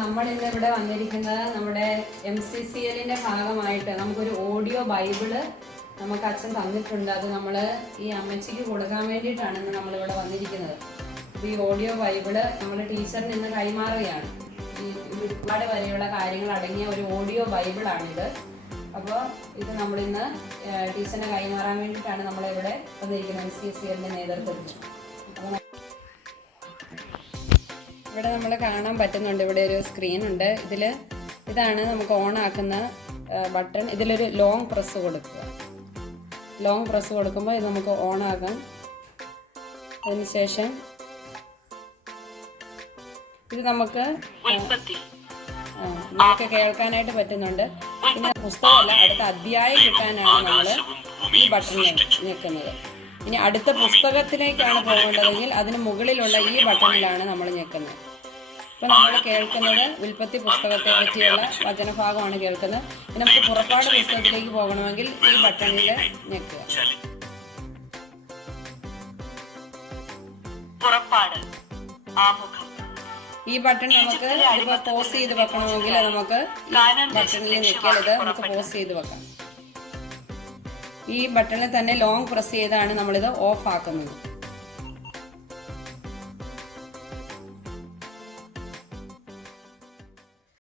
നമ്മൾ ഇന്ന് ഇവിടെ വന്നിരിക്കുന്നത് നമ്മുടെ MCCLന്റെ ഭാഗമായിട്ട് നമുക്കൊരു ഓഡിയോ ബൈബിള് നമുക്ക് അച്ഛൻ തന്നിട്ടുണ്ട്. അത് നമ്മൾ ഈ അമ്മച്ചിക്ക് കൊടുക്കാൻ വേണ്ടിയിട്ടാണ് ഇന്ന് നമ്മളിവിടെ വന്നിരിക്കുന്നത്. അപ്പോൾ ഈ ഓഡിയോ ബൈബിള് നമ്മൾ ടീച്ചറിന് ഇന്ന് കൈമാറുകയാണ്. ഈ ഒരുപാട് വരെയുള്ള കാര്യങ്ങൾ അടങ്ങിയ ഒരു ഓഡിയോ ബൈബിളാണിത്. അപ്പോൾ ഇത് നമ്മളിന്ന് ടീച്ചറിനെ കൈമാറാൻ വേണ്ടിയിട്ടാണ് നമ്മളിവിടെ വന്നിരിക്കുന്നത് MCCLന്റെ നേതൃത്വത്തിൽ. ഇവിടെ നമ്മൾ കാണാൻ പറ്റുന്നുണ്ട്, ഇവിടെ ഒരു സ്ക്രീൻ ഉണ്ട്. ഇതാണ് നമുക്ക് ഓൺ ആക്കുന്ന ബട്ടൺ. ഇതിലൊരു ലോങ് പ്രസ് കൊടുക്കുക. ലോങ് പ്രസ് കൊടുക്കുമ്പോൾ ഇത് നമുക്ക് ഓൺ ആകാം. അതിനുശേഷം ഇത് നമുക്ക് കേൾക്കാനായിട്ട് പറ്റുന്നുണ്ട്. പിന്നെ പുസ്തകമല്ല, അടുത്ത അധ്യായം കിട്ടാനാണ് നമ്മൾ ഈ ബട്ടണിൽ ഞെക്കുന്നത്. ഇനി അടുത്ത പുസ്തകത്തിലേക്കാണ് പോകേണ്ടതെങ്കിൽ അതിന് മുകളിലുള്ള ഈ ബട്ടണിലാണ് നമ്മൾ ഞെക്കുന്നത്. ഇപ്പം നമ്മൾ കേൾക്കുന്നത് ഉൽപ്പത്തി പുസ്തകത്തെ പറ്റിയുള്ള വചനഭാഗമാണ് കേൾക്കുന്നത്. നമുക്ക് പുറപ്പാട് പുസ്തകത്തിലേക്ക് പോകണമെങ്കിൽ ഈ ബട്ടണിൽ ഞെക്കുക. ഈ ബട്ടൺ നമുക്ക് ഇപ്പോൾ പോസ് ചെയ്ത് വെക്കണമെങ്കിൽ നമുക്ക് ഈ ബട്ടണിൽ ഞെക്കിയാൽ ഇത് നമുക്ക് പോസ് ചെയ്ത് വെക്കാം. ഈ ബട്ടണിൽ തന്നെ ലോങ് പ്രസ് ചെയ്താണ് നമ്മളിത് ഓഫ് ആക്കുന്നത്.